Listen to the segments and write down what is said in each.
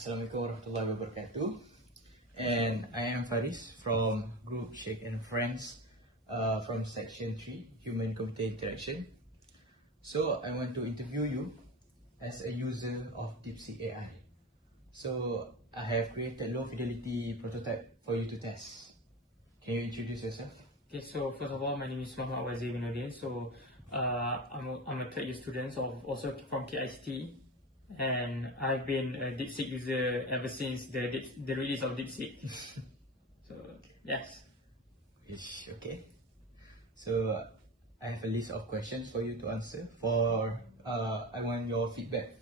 Assalamualaikum warahmatullahi wabarakatuh. And I am Faris from Group Sheikh and Friends from Section 3, Human Computer Interaction. So I want to interview you as a user of DeepSeek AI. So I have created low fidelity prototype for you to test. Can you introduce yourself? Okay, so first of all, my name is Muhammad Wazir Binodin. So I'm a third year student, also from KICT, and I've been a DeepSeek user ever since the release of DeepSeek. So yes. Okay. So I have a list of questions for you to answer. I want your feedback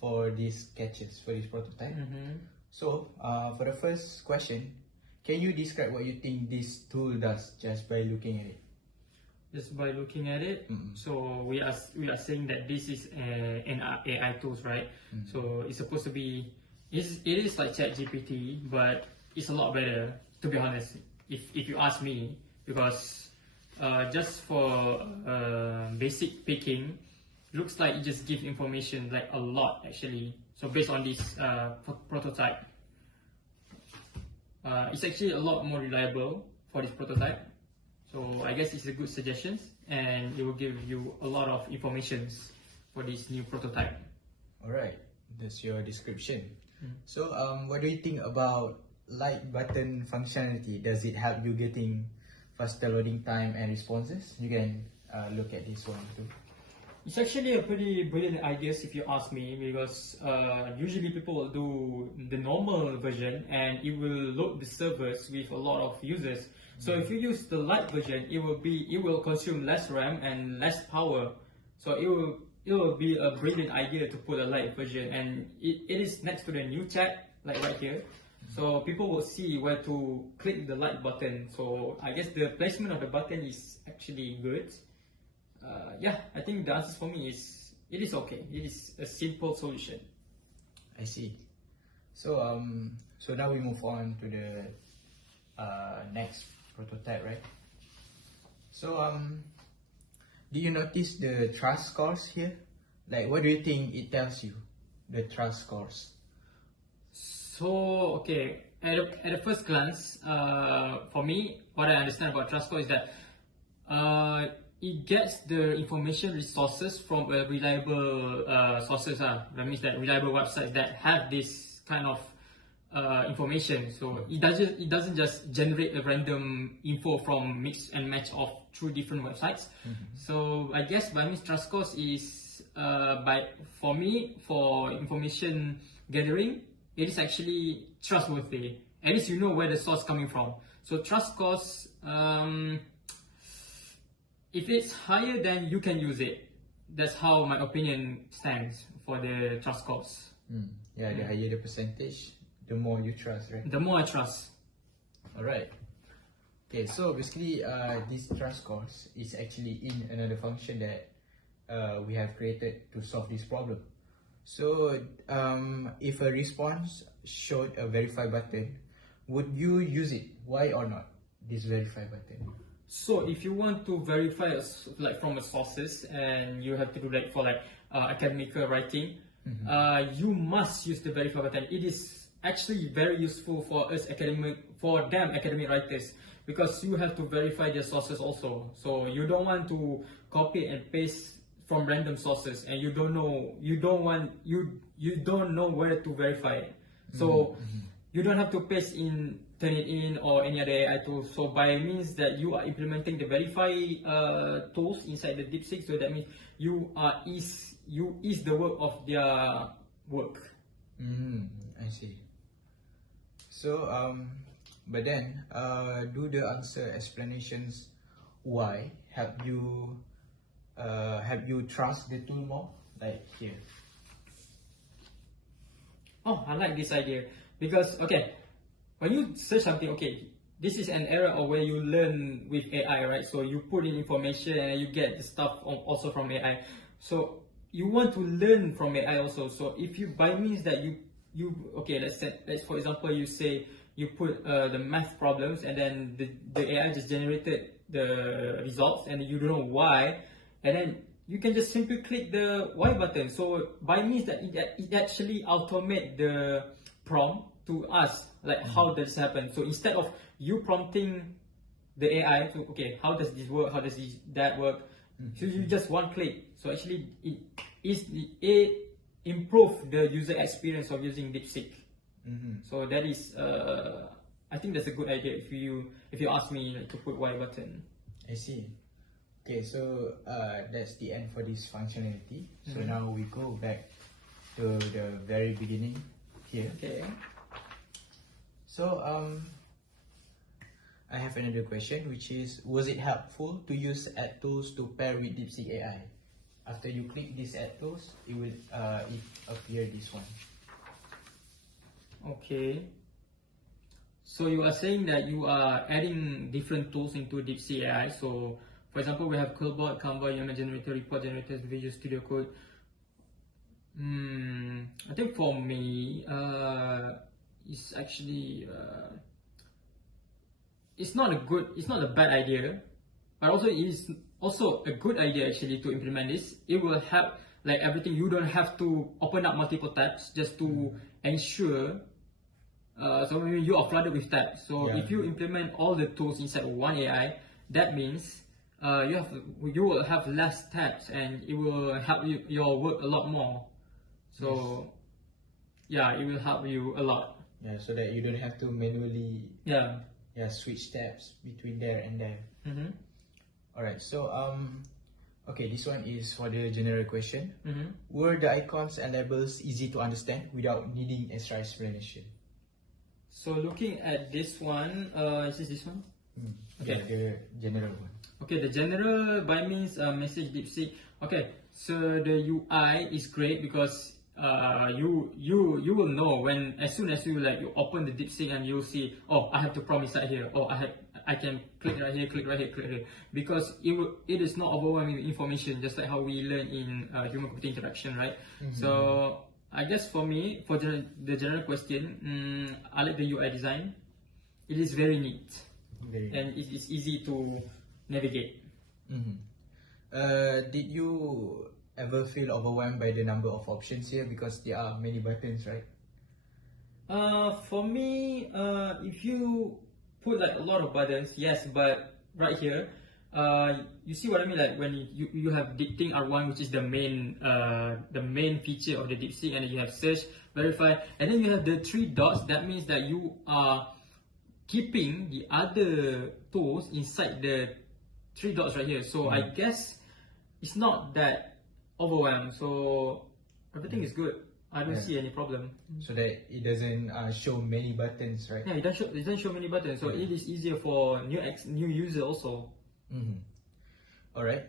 for these sketches, for this prototype. So for the first question, can you describe what you think this tool does just by looking at it? Just by looking at it, so we are saying that this is an AI tools, right? So it's supposed to be, it is like ChatGPT, but it's a lot better, to be honest, if you ask me, because just for basic picking, looks like it just gives information like a lot actually. So based on this prototype, it's actually a lot more reliable for this prototype. So I guess it's a good suggestion, and it will give you a lot of information for this new prototype. Alright, that's your description. So what do you think about like button functionality? Does it help you getting faster loading time and responses? You can look at this one too. It's actually a pretty brilliant idea if you ask me, because usually people will do the normal version and it will load the servers with a lot of users. So if you use the light version, it will consume less RAM and less power. So it will be a brilliant idea to put a light version, and it is next to the new chat, like right here. So people will see where to click the light button. So I guess the placement of the button is actually good. Yeah, I think the answer for me is it is okay. It is a simple solution. I see. So so now we move on to the next prototype, right? So do you notice the trust scores here? Like, what do you think it tells you, the trust scores? So okay, at a first glance, for me, what I understand about trust score is that it gets the information resources from a reliable sources. That means that reliable websites that have this kind of information. So it doesn't just generate a random info from mix and match of two different websites. So I guess by means trust scores is for me, for information gathering, it is actually trustworthy. At least you know where the source coming from. So trust scores, if it's higher, then you can use it. That's how my opinion stands for the trust scores. Yeah, the higher the percentage, the more you trust, right? The more I trust. Alright. Okay, so basically this trust scores is actually in another function that we have created to solve this problem. So if a response showed a verify button, would you use it? Why or not, this verify button? So if you want to verify like from a sources, and you have to do that for like academic writing, you must use the verify button. It is actually very useful for us academic writers, because you have to verify their sources also. So you don't want to copy and paste from random sources, and you don't know where to verify it. So you don't have to paste in Turnitin or any other AI tool. So by means that you are implementing the verify tools inside the DeepSeek, so that means you ease the work of their work. I see. So but then do the answer explanations why help you trust the tool more, like here? Oh, I like this idea, because okay, when you search something, okay, this is an era of where you learn with AI, right? So you put in information and you get the stuff also from AI. So you want to learn from AI also. So if you, by means that you okay, let's for example, you say you put the math problems, and then the AI just generated the results, and you don't know why, and then you can just simply click the Y button. So by means that it actually automate the prompt to us, like how does this happen. So instead of you prompting the AI to, okay, how does this work, how does that work, so you just one click. So actually it improve the user experience of using DeepSeek. So that is I think that's a good idea if you ask me, like, to put Y button. I see. Okay, so that's the end for this functionality. So now we go back to the very beginning here. Okay. So I have another question, which is, was it helpful to use ad tools to pair with DeepSeek AI? After you click these ad tools, it will appear this one. Okay. So you are saying that you are adding different tools into DeepSeek AI. So for example, we have Curlbot, Canva, Image Generator, Report Generators, Visual Studio Code. I think for me, it's actually it's not a bad idea, but also it is also a good idea actually to implement this. It will help, like everything. You don't have to open up multiple tabs just to ensure. So maybe you are flooded with tabs. So if you implement all the tools inside one AI, that means you will have less tabs and it will help your work a lot more. So yeah, it will help you a lot. Yeah, so that you don't have to manually switch tabs between there and there. Alright, so okay, this one is for the general question. Were the icons and labels easy to understand without needing extra explanation? So looking at this one, is this one? Okay, the general one. Okay, the general by means message DeepSeek. Okay, so the UI is great because you will know when, as soon as you open the DeepSeek, and you'll see, oh, I have to prompt inside here, oh, I can click right here, click right here, click right here, because it is not overwhelming with information, just like how we learn in human computer interaction, right? So I guess for me, for the general question, I like the UI design. It is very neat, and it is easy to navigate. Did you ever feel overwhelmed by the number of options here, because there are many buttons, right? For me, if you put like a lot of buttons, yes, but right here, you see what I mean? Like when you have dicting R1, which is the main feature of the DeepSeek, and then you have search, verify, and then you have the three dots. That means that you are keeping the other tools inside the three dots right here. So I guess it's not that overwhelmed. So everything is good. I don't see any problem. So that it doesn't show many buttons, right? Yeah, it doesn't show many buttons, so it is easier for new user also. Alright.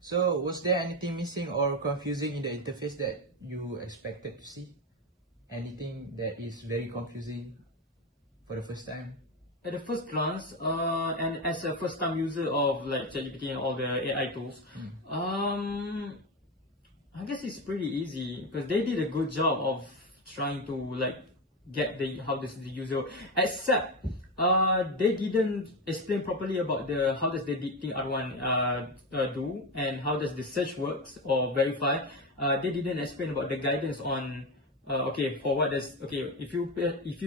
So was there anything missing or confusing in the interface that you expected to see? Anything that is very confusing for the first time? At the first glance, and as a first-time user of like ChatGPT and all the AI tools, I guess it's pretty easy because they did a good job of trying to like get how does the user, except they didn't explain properly about how does the dicting R1 do, and how does the search works or verify. They didn't explain about the guidance on okay, for what does, okay, if you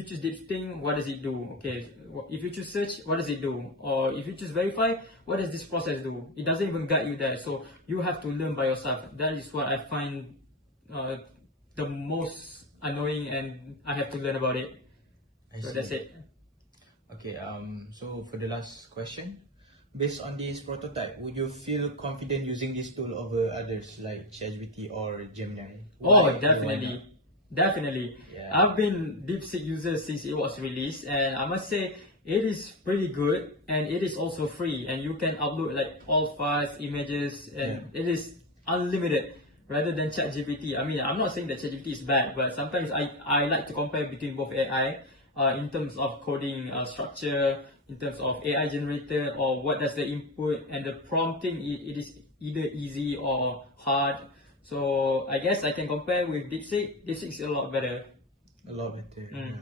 choose dicting, what does it do? Okay, if you choose search, what does it do? Or if you choose verify, what does this process do? It doesn't even guide you there, so you have to learn by yourself. That is what I find the most annoying, and I have to learn about it. So that's it. Okay, so for the last question, based on this prototype, would you feel confident using this tool over others like ChatGPT or Gemini? Oh, definitely. Definitely. Yeah. I've been DeepSeek user since it was released, and I must say it is pretty good, and it is also free, and you can upload like all files, images, and it is unlimited rather than ChatGPT. I mean, I'm not saying that ChatGPT is bad, but sometimes I like to compare between both AI in terms of coding structure, in terms of AI generator, or what does the input and the prompting. It is either easy or hard. So I guess I can compare with DeepSeek. DeepSeek is a lot better. A lot better. Yeah.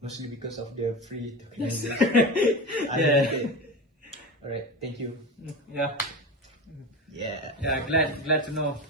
Mostly because of the free Yes. tokenization. Alright, thank you. Yeah. Yeah. Yeah, glad to know.